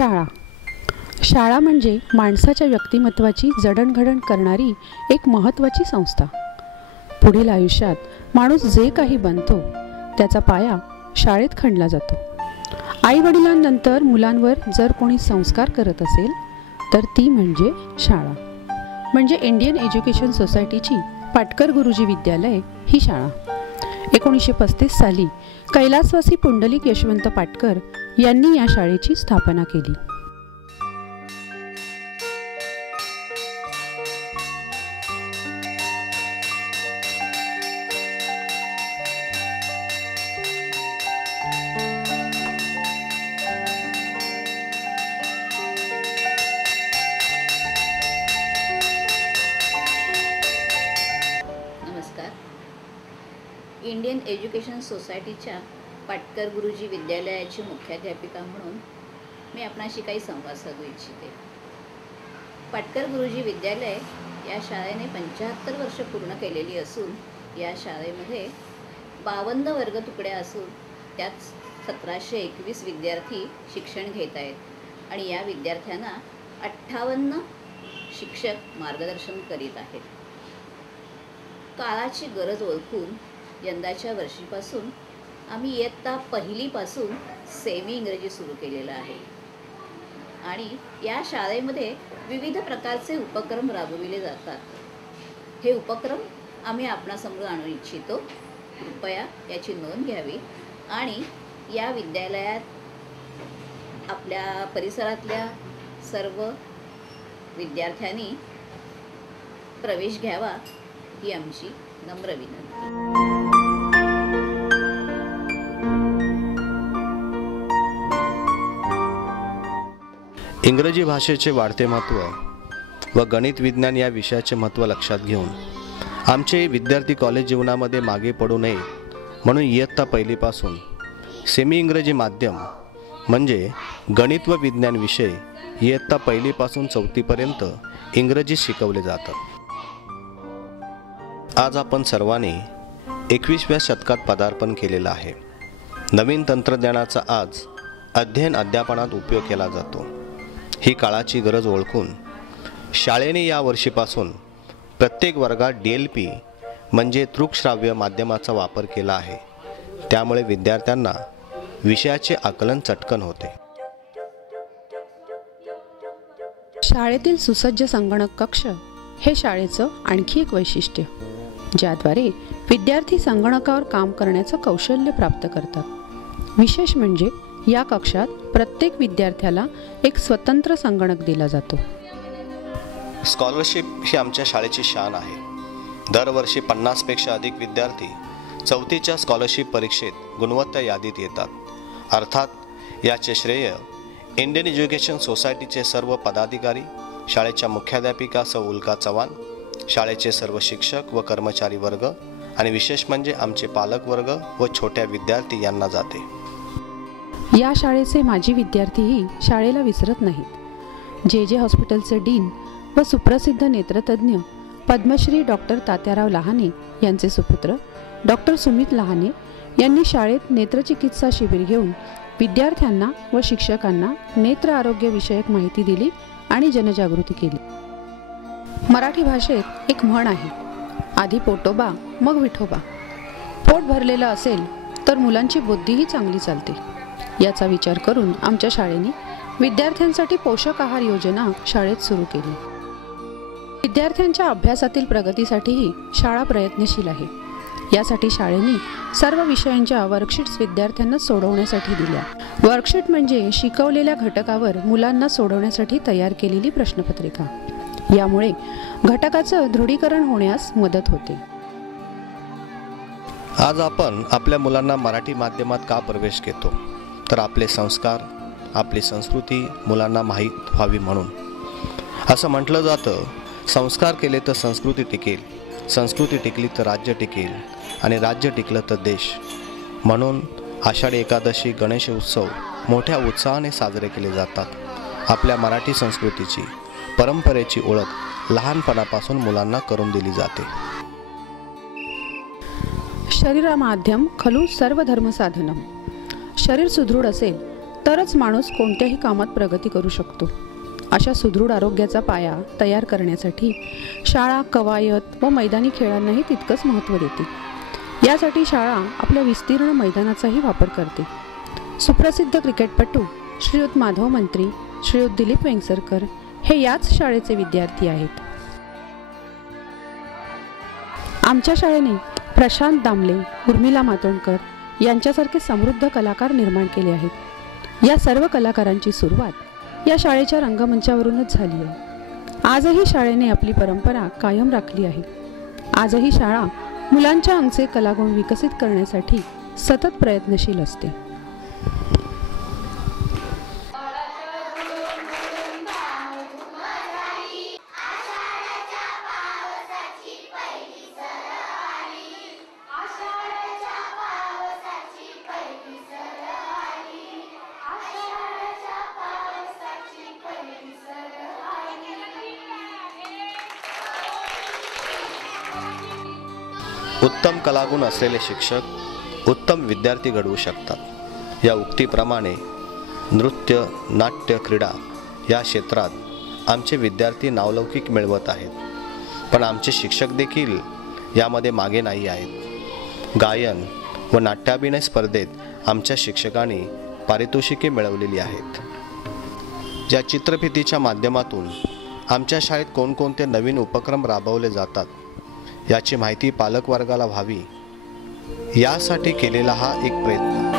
शाळा. शाळा म्हणजे माणसाच्या व्यक्तिमत्वाची जडणघडण करणारी एक महत्त्वाची संस्था. पुढील आयुष्यात माणूस जे काही बनतो त्याचा पाया शाळेत खणला जातो. आईवडिलांनंतर मुलांवर जर कोणी संस्कार करत असेल तर ती म्हणजे शाळा. म्हणजे इंडियन एज्युकेशन सोसायटीची पाटकर गुरुजी विद्यालय ही शाळा. 1935 साली कैलासवासी पुंडलिक यशवंत पाटकर यांनी या शाळेची स्थापना केली. इंडियन एज्युकेशन सोसायटीच्या पाटकर गुरुजी विद्यालयाची मुख्याध्यापिका म्हणून मी आपणाशी काही संवाद साधू इच्छिते. पाटकर गुरुजी विद्यालय या शाळेने 75 वर्ष पूर्ण केलेली असून या शाळेमध्ये 52 वर्ग तुकड्या असून त्यात 1721 विद्यार्थी शिक्षण घेत आहेत आणि या विद्यार्थ्यांना 58 शिक्षक मार्गदर्शन करीत आहेत. काळाची गरज ओळखून यंदाच्या वर्षीपासून आम्ही इयत्ता पहिलीपासून सेमी इंग्रजी सुरू केलेलं आहे आणि या शाळेमध्ये विविध प्रकारचे उपक्रम राबविले जातात. हे उपक्रम आम्ही आपणासमोर आणू इच्छितो. कृपया याची नोंद घ्यावी आणि या विद्यालयात आपल्या परिसरातल्या सर्व विद्यार्थ्यांनी प्रवेश घ्यावा ही आमची नम्र विनंती. इंग्रजी भाषेचे वाढते महत्त्व व गणित विज्ञान या विषयाचे महत्त्व लक्षात घेऊन आमचे विद्यार्थी कॉलेज जीवनामध्ये मागे पडू नये म्हणून इयत्ता पहिलीपासून सेमी इंग्रजी माध्यम म्हणजे गणित व विज्ञान विषय इयत्ता पहिलीपासून 4थीपर्यंत इंग्रजीत शिकवले जातात. आज आपण सर्वांनी 21व्या शतकात पदार्पण केलेलं आहे. नवीन तंत्रज्ञानाचा आज अध्ययन अध्यापनात उपयोग केला जातो. ही काळाची गरज ओळखून शाळेने या वर्षीपासून प्रत्येक वर्गात DLP म्हणजे दृकश्राव्य माध्यमाचा वापर केला आहे. त्यामुळे विद्यार्थ्यांना विषयाचे आकलन चटकन होते. शाळेतील सुसज्ज संगणक कक्ष हे शाळेचं आणखी एक वैशिष्ट्य, ज्याद्वारे विद्यार्थी संगणकावर काम करण्याचं कौशल्य प्राप्त करतात. विशेष म्हणजे या कक्षात प्रत्येक विद्यार्थ्याला एक स्वतंत्र संगणक दिला जातो. स्कॉलरशिप ही आमच्या शाळेची शान आहे. दरवर्षी 50पेक्षा अधिक विद्यार्थी 4थीच्या स्कॉलरशिप परीक्षेत गुणवत्ता यादीत येतात. अर्थात याचे श्रेय इंडियन एज्युकेशन सोसायटीचे सर्व पदाधिकारी, शाळेच्या मुख्याध्यापिका सौ उल्का चव्हाण, शाळेचे सर्व शिक्षक व कर्मचारी वर्ग आणि विशेष म्हणजे आमचे पालक वर्ग व छोट्या विद्यार्थी यांना जाते. या शाळेचे माजी विद्यार्थीही शाळेला विसरत नाहीत. जे हॉस्पिटलचे डीन व सुप्रसिद्ध नेत्रतज्ञ पद्मश्री डॉक्टर तात्याराव लहाने यांचे सुपुत्र डॉक्टर सुमित लहाने यांनी शाळेत नेत्रचिकित्सा शिबिर घेऊन विद्यार्थ्यांना व शिक्षकांना नेत्र आरोग्य विषयक माहिती दिली आणि जनजागृती केली. मराठी भाषेत एक म्हण आहे, आधी पोटोबा मग विठोबा. पोट भरलेलं असेल तर मुलांची बुद्धीही चांगली चालते. याचा विचार करून आमच्या शाळेने विद्यार्थ्यांसाठी पोषक आहार योजना शाळेत सुरू केली. विद्यार्थ्यांच्या अभ्यासातील प्रगतीसाठीही शाळा प्रयत्नशील आहे. यासाठी शाळेने सर्व विषयांच्या वर्कशीट्स विद्यार्थ्यांना सोडवण्यासाठी दिल्या. वर्कशीट म्हणजे शिकवलेल्या घटकावर मुलांना सोडवण्यासाठी तयार केलेली प्रश्नपत्रिका. यामुळे घटकाचं दृढीकरण होण्यास मदत होते. आज आपण आपल्या मुलांना मराठी माध्यमात का प्रवेश घेतो तर आपले संस्कार, आपली संस्कृती मुलांना माहीत व्हावी म्हणून. असं म्हटलं जातं, संस्कार केले तर संस्कृती टिकेल, संस्कृती टिकली तर राज्य टिकेल आणि राज्य टिकलं तर देश. म्हणून आषाढी एकादशी, गणेश उत्सव मोठ्या उत्साहाने साजरे केले जातात. आपल्या मराठी संस्कृतीची, परंपरेची ओळख लहानपणापासून मुलांना करून दिली जाते. शरीरामाध्यम खलु सर्व धर्म साधनम. शरीर सुदृढ असेल तरच माणूस कोणत्याही कामात प्रगती करू शकतो. अशा सुदृढ आरोग्याचा पाया तयार करण्यासाठी शाळा कवायत व मैदानी खेळांनाही तितकंच महत्त्व देते. यासाठी शाळा आपल्या विस्तीर्ण मैदानाचाही वापर करते. सुप्रसिद्ध क्रिकेटपटू श्रीयुत माधव मंत्री, श्रीयुत दिलीप वेंगसरकर हे याच शाळेचे विद्यार्थी आहेत. आमच्या शाळेने प्रशांत दामले, उर्मिला मातोंडकर यांच्यासारखे समृद्ध कलाकार निर्माण केले आहेत. या सर्व कलाकारांची सुरुवात या शाळेच्या रंगमंचावरूनच झाली आहे. आजही शाळेने आपली परंपरा कायम राखली आहे. आजही शाळा मुलांच्या अंगचे कलागुण विकसित करण्यासाठी सतत प्रयत्नशील असते. उत्तम कलागुण असलेले शिक्षक उत्तम विद्यार्थी घडवू शकतात. या उक्तीप्रमाणे नृत्य, नाट्य, क्रीडा या क्षेत्रात आमचे विद्यार्थी नावलौकिक मिळवत आहेत. पण आमचे शिक्षक देखील यामध्ये मागे नाही आहेत. गायन व नाट्याभिनय स्पर्धेत आमच्या शिक्षकांनी पारितोषिके मिळवलेली आहेत. या चित्रफितीच्या माध्यमातून आमच्या शाळेत कोणकोणते नवीन उपक्रम राबवले जातात याची माहिती पालकवर्गाला व्हावी यासाठी केलेला हा एक प्रयत्न.